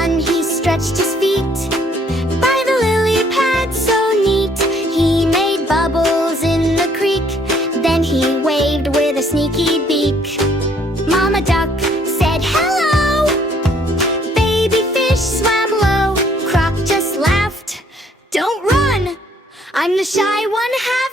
sun, he stretched his feet by the lily pad so neat. He made bubbles in the creek, then he waved with a sneaky beak. Mama duck said hello, baby fish swam low. Croc just laughed, don't run, I'm the shy one, have